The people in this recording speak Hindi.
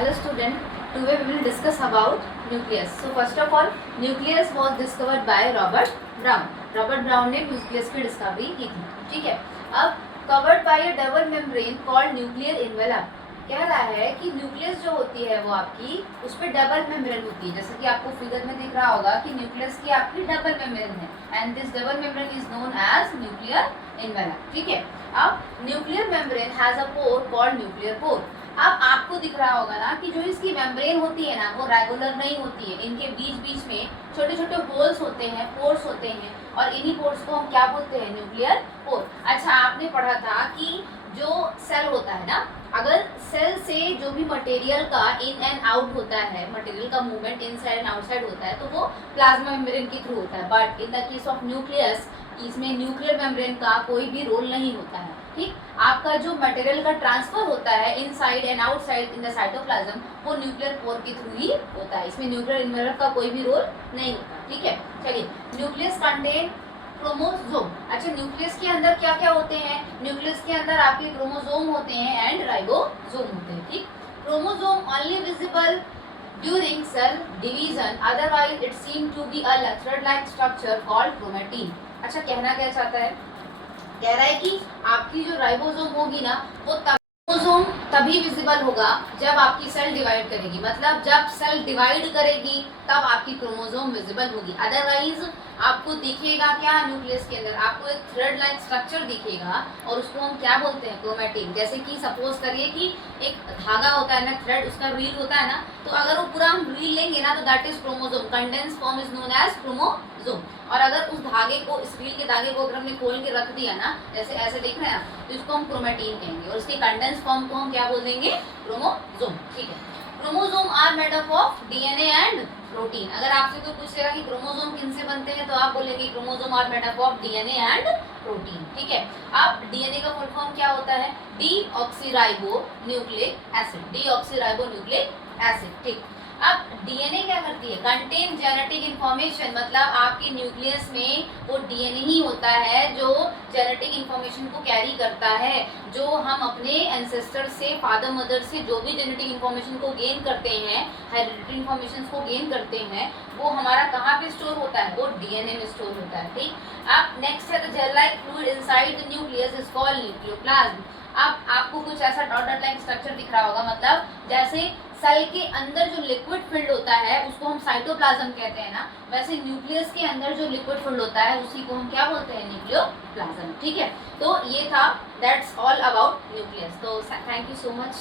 Hello student, today we will discuss about nucleus. So first of all, nucleus was discovered by Robert Brown. Robert Brown ने nucleus की discovery की थी, ठीक है। अब covered by a double membrane called nuclear envelope, कह रहा है कि न्यूक्लियस जो होती है वो आपकी उस पर डबल मेम्ब्रेन होती है, जैसे कि आपको फिगर में दिख रहा होगा कि न्यूक्लियस की आपकी डबल मेम्ब्रेन है and this double membrane is known as nuclear envelope, ठीक है। अब nuclear membrane has a pore called nuclear pore. अब आपको दिख रहा होगा ना कि जो इसकी मेम्ब्रेन होती है ना वो रेगुलर नहीं होती है, इनके बीच बीच में छोटे छोटे होल्स होते हैं, पोर्स होते हैं, और इन्हीं पोर्स को हम क्या बोलते हैं? Nuclear pore. अच्छा, आपने पढ़ा था कि जो सेल होता है ना, अगर सेल से जो भी मटेरियल का इन एंड आउट होता है, मटेरियल का मूवमेंट इनसाइड एंड आउटसाइड होता है, तो वो प्लाज्मा मेम्ब्रेन के थ्रू होता है। But in the case of nucleus, इसमें न्यूक्लियर मेम्ब्रेन का कोई भी रोल नहीं होता है, ठीक। आपका जो मटेरियल का ट्रांसफर होता है inside and outside in the cytoplasm, वो न्यूक्लियर पोर के थ्रू ही होता है, इसमें न्यूक्लियर एनवेलप का कोई भी रोल नहीं होता, ठीक है। चलिए, न्यूक्लियस कंटेन क्रोमोसोम। अच्छा, न्यूक्लियस के अंदर क्या क्या होते हैं? न्यूक्लियस के अंदर आपके क्रोमोसोम होते हैं एंड राइबोसोम होते हैं, ठीक। Chromosome only visible during cell division, otherwise it seem to be a thread like structure called chromatin. अच्छा, कहना क्या चाहता है? कह रहा है कि आपकी जो राइबोसोम होगी ना, वो क्रोमोसोम तभी विजिबल होगा जब आपकी सेल डिवाइड करेगी, मतलब जब सेल डिवाइड करेगी तब आपकी क्रोमोसोम विजिबल होगी। अदरवाइज आपको दिखेगा क्या? न्यूक्लियस के अंदर आपको एक थ्रेड लाइक स्ट्रक्चर दिखेगा और उसको हम क्या बोलते हैं? क्रोमैटिन। जैसे कि सपोज करिए कि एक धागा होता है ना, थ्रेड, उसका रील होता है ना, तो अगर वो पूरा हम रील लेंगे ना तो that is chromosome. Condense form is known as chromosome. और अगर उस धागे को, इस रील के धागे को अगर हमने खोल के रख दिया ना, जैसे ऐसे देख रहे हैं, तो इसको हम क्रोमैटिन कहेंगे और इसके कंडेंस फॉर्म को हम क्या बोल देंगे? क्रोमोसोम, ठीक है। Chromosome are made up of DNA and protein. अगर आपसे कोई पूछेगा कि क्रोमोसोम किन से बनते हैं, तो आप बोलेंगे chromosome are made up of DNA and protein, ठीक है। अब डीएनए का फुल फॉर्म क्या होता है? Deoxyribo nucleic acid, deoxyribo nucleic acid, ठीक। अब डीएनए क्या करती है? कंटेन जेनेटिक इंफॉर्मेशन, मतलब आपके न्यूक्लियस में वो डीएनए ही होता है जो जेनेटिक इंफॉर्मेशन को कैरी करता है, जो हम अपने एंसेस्टर से, फादर मदर से जो भी जेनेटिक इंफॉर्मेशन को गेन करते हैं, हेरिडिटरी इंफॉर्मेशन को गेन करते हैं, वो हमारा कहाँ पे स्टोर होता है? वो डीएनए में स्टोर होता है, ठीक। अब नेक्स्ट है the gel like fluid inside the nucleus is called nucleoplasm. अब आपको कुछ ऐसा डॉट डॉट लाइक स्ट्रक्चर दिख रहा होगा, मतलब जैसे सेल के अंदर जो लिक्विड फिल्ड होता है उसको हम साइटोप्लाज्म कहते हैं ना, वैसे न्यूक्लियस के अंदर जो लिक्विड फिल्ड होता है उसी को हम क्या बोलते हैं? न्यूक्लियोप्लाज्म, ठीक है। तो ये था, दैट्स ऑल अबाउट न्यूक्लियस। तो थैंक यू सो मच।